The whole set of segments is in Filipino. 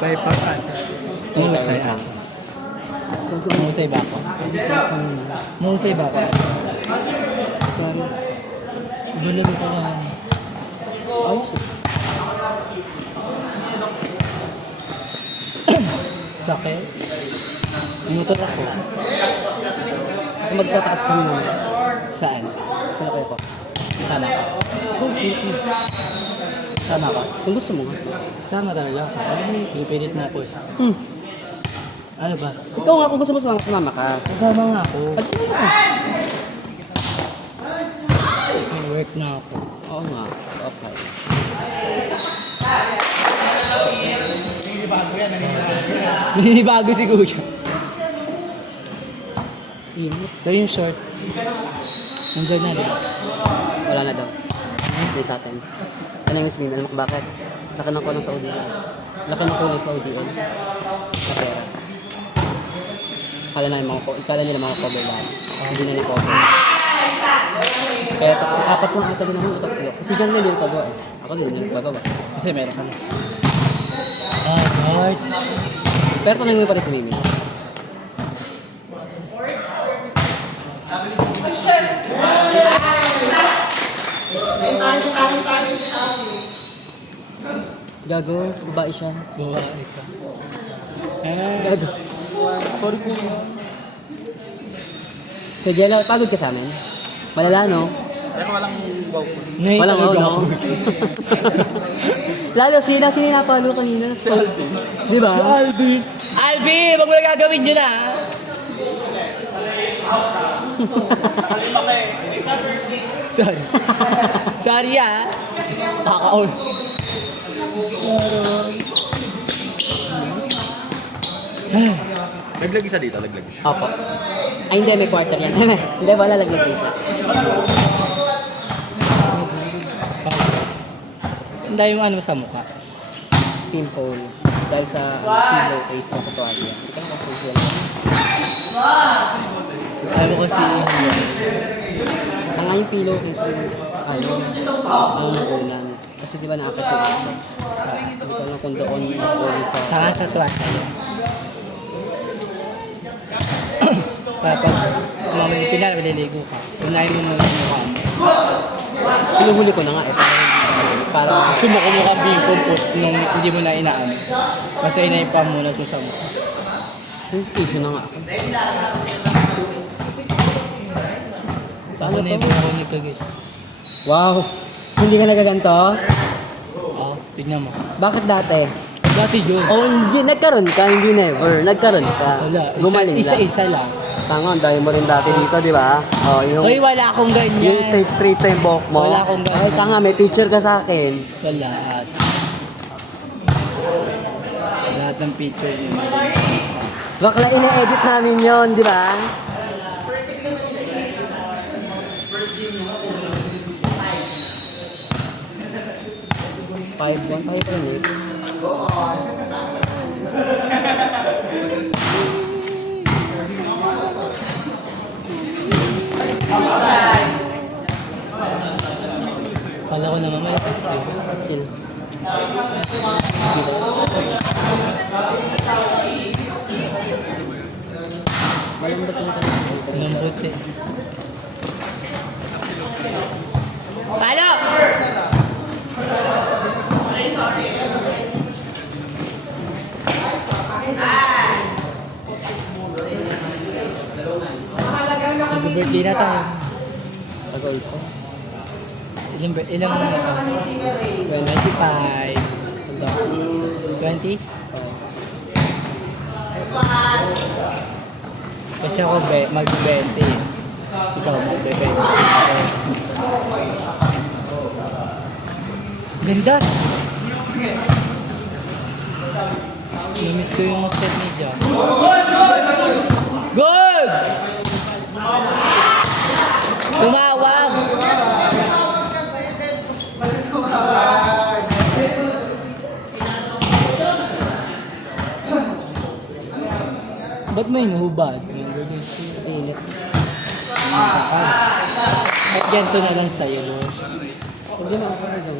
May pagkata. Mahusay ako. Mahusay ba ako? Mahusay ba ako? Pero, gulo mo ka naman. Oh. Sakit. Motor ako. Magtataas kami mo. Saan? Kaya kayo pa. Sana ka. Sana ka. Kung gusto mo nga. Sama talaga. Ano mo? Pinipilit mo ako eh. Ano ba? Ikaw nga kung gusto mo sumama ka. Kasama nga ako. At sino ka? Kasi work na ako. Oo nga. Okay. Ninibago si Kuya. Init. Pero yung short. Nandyan na rin. Wala na daw. Hindi sa atin. Ano yung sabihin? Alam mo kung bakit? Laki ng kulang sa ODL. Laki ng kulang sa ODL. Sa pera. Kala nila mga cover lang. Hindi na na-cover. Kaya apat lang ata din naman ito. Kasi dyan na yung pagawa. Ako din yung pagawa. Kasi meron ka na. Ah, God. Pero tanong mo pa rin si Mimi. Gago, babae siya. Babae ka. Gago. Sorry Kuya. Kaya Jella, pagod ka sa amin? Malala, no? Walang wow, no? Lalo, sino napalo kanina? Di ba? Alvin! Alvin! Wag mo na gagawin yun ah! Sorry. Sorry ah! Kakaon. Laglag isa dito, laglag isa. Opo. Ay, hindi, may quarter yan. Hindi, wala laglag isa. Ang dahil mo ano sa mukha. Pimple. Dahil sa pillowcase ko sa tuwalya. Hindi ka nakasusual. Ayaw ko kasi Ang nga yung pillowcase ko, ang nagunan. Kasi di ba nakapit yung aso? Hindi ko alam kung doon nakunin sa... saka sa tuwan. Kapag pinaliligo ka, unahin mo muna yung mukha mo. Pinuhuli ko na nga eh. Para Gusto mo kumukhang bingkong nung hindi mo na inaan. Kasi inaipa muna ito sa mukha. yung tissue na nga ako. Saan na yung buko ni Kagay? Wow! Hindi ka nagaganto? Oo, tignan mo. Bakit dati? Dati yun. Oh, hindi. Nagkaroon ka, hindi never. Nagkaroon ka. Wala. Gumaling lang. Isa-isa lang. Tama, ang dami mo rin dati dito, di ba? Oh, yung... Hoy, wala akong ganyan. Yung straight pa yung buhok mo. Wala akong ganun. Ay, tanga, may picture ka sa akin. Wala. Lahat ng picture niya. Bakla, ina-edit namin yon, di ba? Five pa rin eh. Kala ko naman may kasi. Chill. Malambot lang ka. Lambot eh. Palo! Mag-birthday na tayo. Pag-oil ko. Ilang mo na to? 25. 20? Oh. Kasi ako mag-20. Ikaw mag-20. Ganda! Namiss ko yung step ni Jack. Good! Tumawag! Ba't may inuhubad? Init. Ba't ganito na lang sa'yo, Lord? Hindi na ako na daw.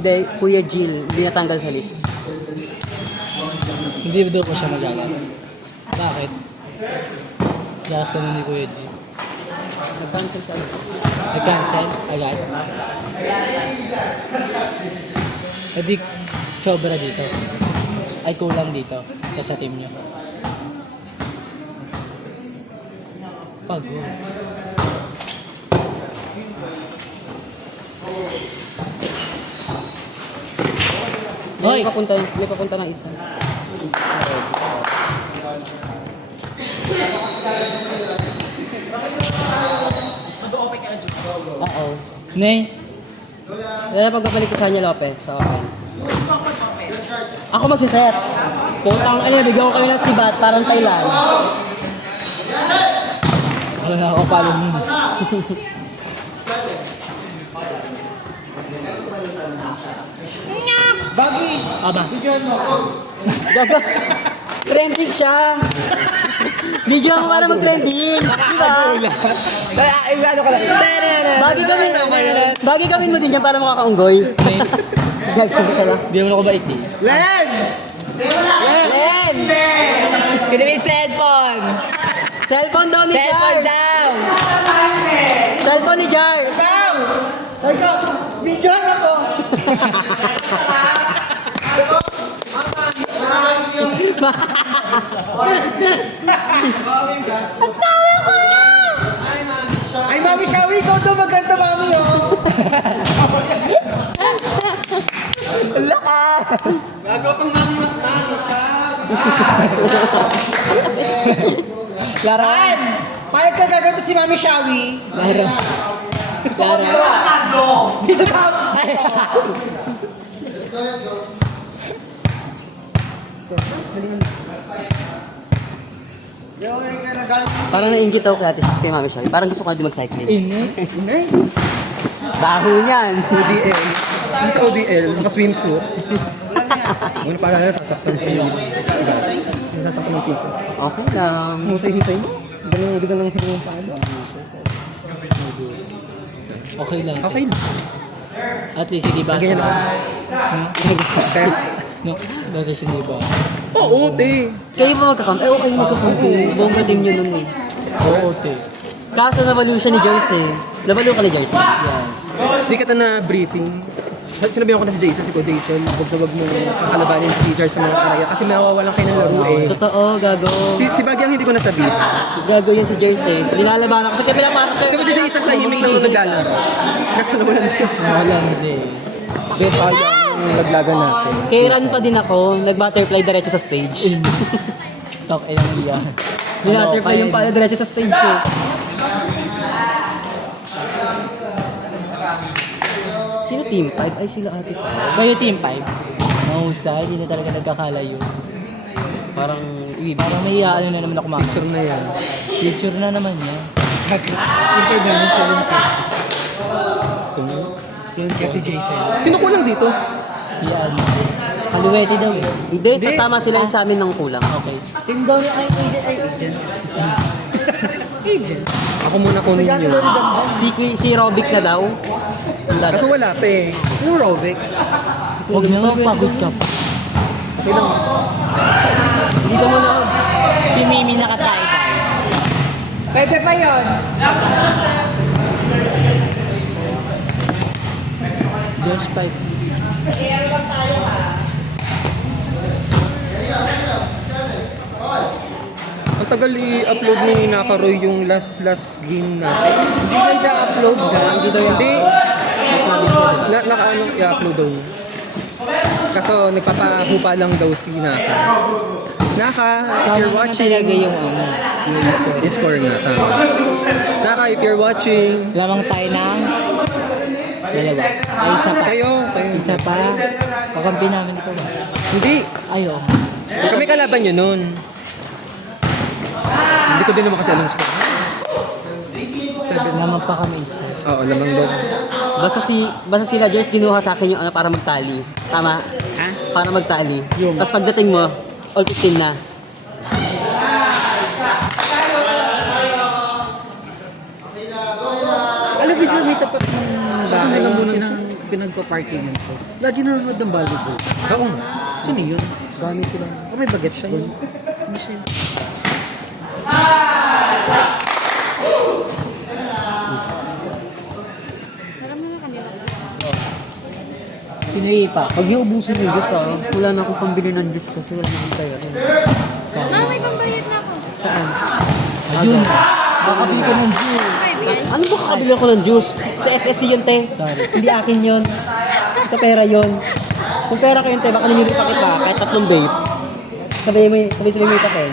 Hindi, Kuya Jill, hindi natanggal sa list. Hindi daw ko siya maglalaro. Bakit? Last na ni Kuya G. Nag-cancel ka. Nag-cancel? Agad? Hindi sobra dito. Ay kulang dito. Ito sa team niyo. Pagod. Hoy! May papunta ng isa. Oo. Nay! Dahil pagpapalik ko sa kanya, Lopez. So, okay. Ako magsiset. Putang, bigyan ko kayo ng sibat, parang Thailand. Wala ako palo nun. Bagi! Aba. Bigyan mo ako. Gago. Trending siya. Video mo para mag-trending. Diba? Ano ka lang? Bagay gawin mo din yan para makakaunggoy. Gagawin ka lang. Hindi naman ako bait eh. Len! Len! Kaya may cellphone! Cellphone daw ni Cellphone Jars! daw! Cellphone ni Jars! Ikaw! Bigyan ako! Ay, Mami Shawi, ikaw daw maganda, Mami, oh! Gago pang Mami Shawi! Laran! Payag ka gaganto si Mami Shawi! Laran! Gusto ko dito ka sando! Dito ka! Parang nainggit ako kay Mami Shawi. Parang gusto ko na din mag-cycling. Ini? Baho niyan. ODL. Hindi sa ODL, naka-swimsuit. Muna para na sasaktan si Batay. Sasaktan ng tito. Okay lang. Hintay mo? Ganda lang sa mga paano. Okay lang. Okay lang. At least hindi ba? Ganyan ako. No? Test. No? Dati siya hindi ba? Oo, te. Kayo ba magkakampi? Okay magkakampi. Bongga din yun nun eh. Oo, te. Kaso nabaliw siya ni Jersey. Nabaliw ka ni Jersey? Yan. Di ka na briefing. Sinabihan ko na si Jason, si Ko Jason, huwag mo kakalabanin si Jar sa mga karaya kasi mawawalan kayo ng laro eh. Totoo, gago. Si Bagyang hindi ko nasabihin. Gago yan si Jersey. Nilalaban ako. Kasi pinapasok Di ba si Jason tahimik nang naglalaro? Kaso nawalan din. Wala hindi. Best sayang yung naglagan natin. Kay Ran pa din ako. Nag-butterfly diretso sa stage. Top ilang iyan. Butterfly yung pala diretso sa stage eh. Sino team 5? Ay sila ate. Kayo team 5? Mahusay, hindi na talaga nagkakalayo. Parang Parang may ano na naman ako makita. Picture na yan. Picture na naman yan. Yung pa namin siya yung si Jason. Sino kulang dito? Si ano. Kaliwete daw eh. Hindi, tatama sila yung sa amin ng kulang. Okay. Team daw niya ay agent. Agent? Ako muna kunin yun. Si Robic na daw. Kaso wala pa eh. Yung Rovic. Huwag na mapagod ka pa. Okay lang. Hindi ka muna ako. Si Mimi nakatay-tay. Pwede pa yun. Just 5. Ang tagal i-upload ni Nakaroy yung last game natin. Hindi na i-upload ka? Hindi. Naka-ano i-upload daw niya. Kaso nagpapahupa lang daw si Naka. Naka, if you're watching, talaga yung ano. Yung score nga, tama. Naka, if you're watching, lamang tayo ng dalawa. Ay, isa pa. kayo. Isa pa. Kakampi namin ito ba? Hindi. Ayaw. Kami kalaban yun nun. Hindi ko din naman kasi alam score. 7. Naman pa kami isa. Oo, lamang loob. Basta sila Joyce ginuha sa akin yung ano para magtali. Tama? Ha? Para magtali. Yung- Tapos pagdating mo, all 15 na. Alam mo sa may tapat ng Sa akin lang muna. pinagpa-parkingan ko. Lagi nanonood ng volleyball. Oo. Sino yun? Gamit ko lang. Oh, may bagets doon. Hindi siya. Pinoy pa. Pag niyo ubusin yung juice wala na akong pambili ng juice kasi wala na akong pera. Ah, may pambayad na ako. Saan? Ayun. Baka di ko ng Jew. Ay, bigyan. Ano ba kakabili ako ng juice? Sa SSC yun, te. Sorry. Hindi akin yun. Ito pera yun. Kung pera ko yun, te, baka nangyari pa kita kahit 3 vape. Sabay mo yung itakin.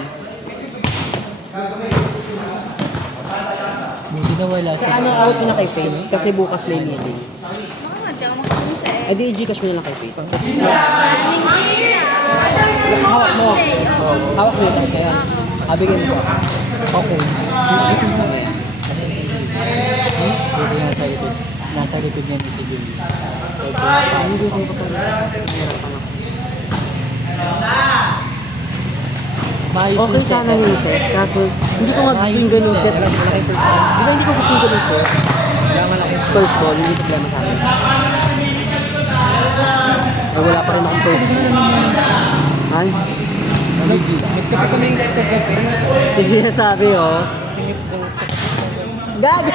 Buti na wala Sa anong out mo na kay Faye? Kasi bukas may meeting. Baka nga, di ako makapunta eh. Eh di i-Gcash mo na lang kay Faye. Hindi na. Hawak mo. Stay, oo. Hawak mo yung cash kaya. Abigyan mo ko. Okay. Mamaya. Buti nasa likod. Nasa likod niya ni si Jun. Hindi ko pa pala. Maayos Okay sana yung set, kaso hindi ko gusto yung ganung set. Di ba hindi ko gusto yung ganung set? Kailangan ako. First ball, hindi problema sa akin. Ay, wala pa rin akong first ball. Ay, Nagkape kami yung nagkape. yung sinasabi, oh. Gag!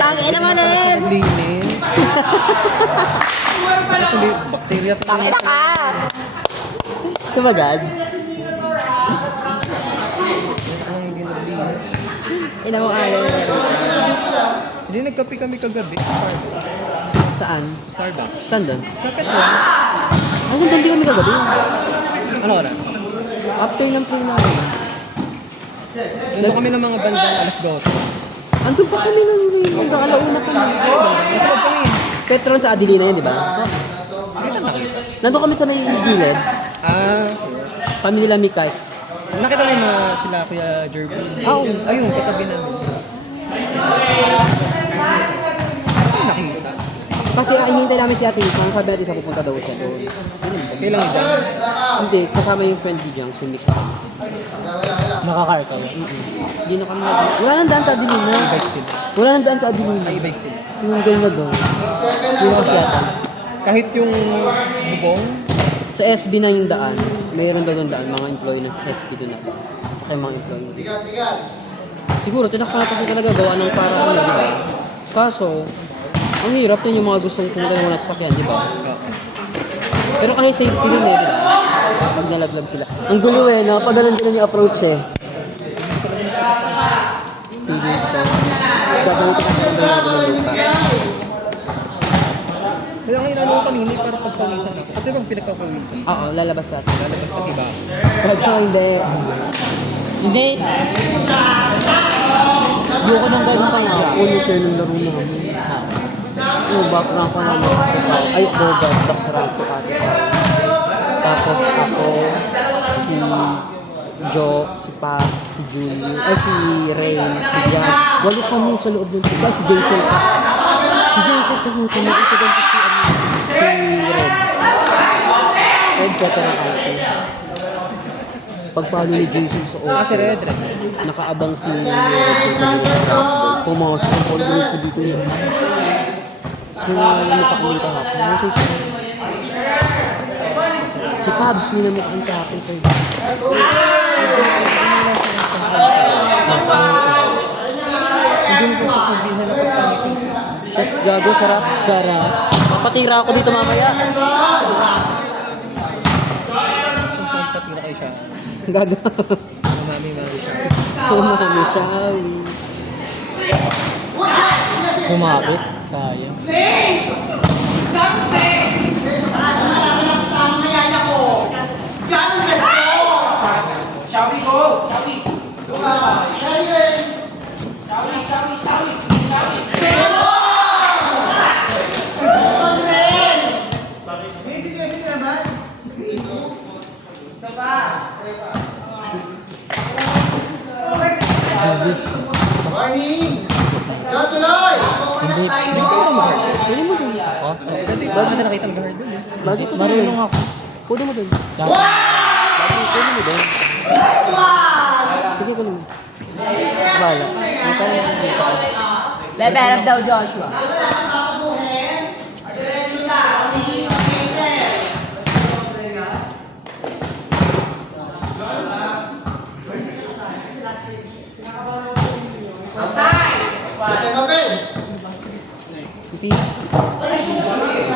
Tangin naman na rin! Linis. Sakit tuloy. Bacteria to. Tangin na ka! Sabagad? Ang hindi naglinis. Ina mo ayaw. Hindi, nagkape kami kagabi. Sa Starbucks. Saan? Starbucks. Saan doon? Sa Petron. Ay, hindi kami kagabi. Ano oras? After ng play namin. Nandun kami ng mga bandang alas 12. Andun pa kami nung hanggang alauna kami. Nasa loob kami. Petron sa Adelina yun, di ba? Nakita nakita. Nandun kami sa may gilid. Ah, Kami nila Mikay. nakita mo yung mga sila Kuya Jerby. Oo. Ayun, katabi namin. Ay, nakita. Kasi hinihintay namin si Ate Isang, sabi natin sa pupunta daw siya doon. Okay lang yun. Hindi, kasama yung friend ni Jang, sumix kami. Nakakar kayo. Hindi na kami wala nang daan sa Adelina. E-bike sila. Wala nang daan sa Adelina. Ay, e-bike sila. Yung girl na doon. Yung kasi yata. Kahit yung bubong, Sa SB na yung daan. Mayroon daw doon daan, mga employee ng SB doon na daan. Kaya mga employee. Siguro, tinakpan natin talaga gawa ng para ano, di ba? Kaso, ang hirap din yung mga gustong pumunta ng mga sasakyan, di ba? Pero kaya safety din eh, di ba? Pag nalaglag sila. Ang gulo eh, no? Pag ganun din yung approach eh. TV pa. Gagawin ko kasi ng lupa. kaya ngayon ano kanina para pagpawisan ako. At bang pinagpapawisan? Oo, lalabas natin. Lalabas pati ba? Pero hindi. Hindi. Ayoko nang ganun kayo siya. Ulo siya nung laro namin. Yung background ko naman. Ay, Robert, tapos Ranto Ate. Tapos ako, si Jo, si Pax, si Julie, ay si Ray, si Jan. Walo kami sa loob ng tiba, si Jason. Si Jason, taguto mo. Isa doon si Red. Red, veteran ate. Pagpalo ni Jason sa Ah, si Red. nakaabang si Red dun sa mga rockball. Pumasok ang all ko dito yun. So, ano pa kami kahapon? Si Pabs, minamukhaan kahapon sa'yo. Hindi mo ko sasabihin na pagpanitin siya. Shit, gago, sarap. Sarap. Mapatira ako dito mamaya. Kung saan patira kayo siya. Gago. Mami siya. Tumami siya. Kumapit. Sayang. Jubis. Hindi ko alam mag-hard. Pwede mo dun. Oh, Dati, bago kita nakita mag-hard dun eh. Lagi ko marunong ako. Pwede mo dun. Sa- Pwede mo dun. Sige, kunin mo. Bala. Ang kaya mo dito. Level up daw, Joshua. This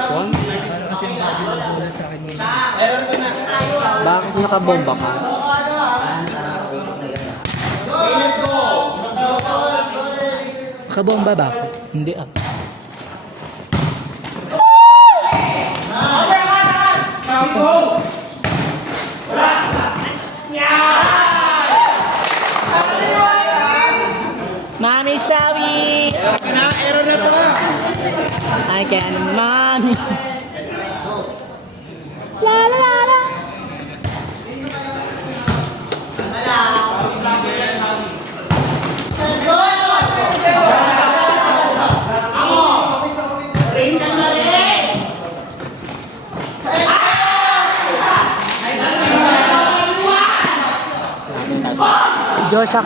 one. Kasi ang bagay ng bola sa akin ngayon. Baka kasi nakabomba ka. Nakabomba ba ako? Hindi ah. Mommy, Shawi! I can, mommy. La la la la. Joshua,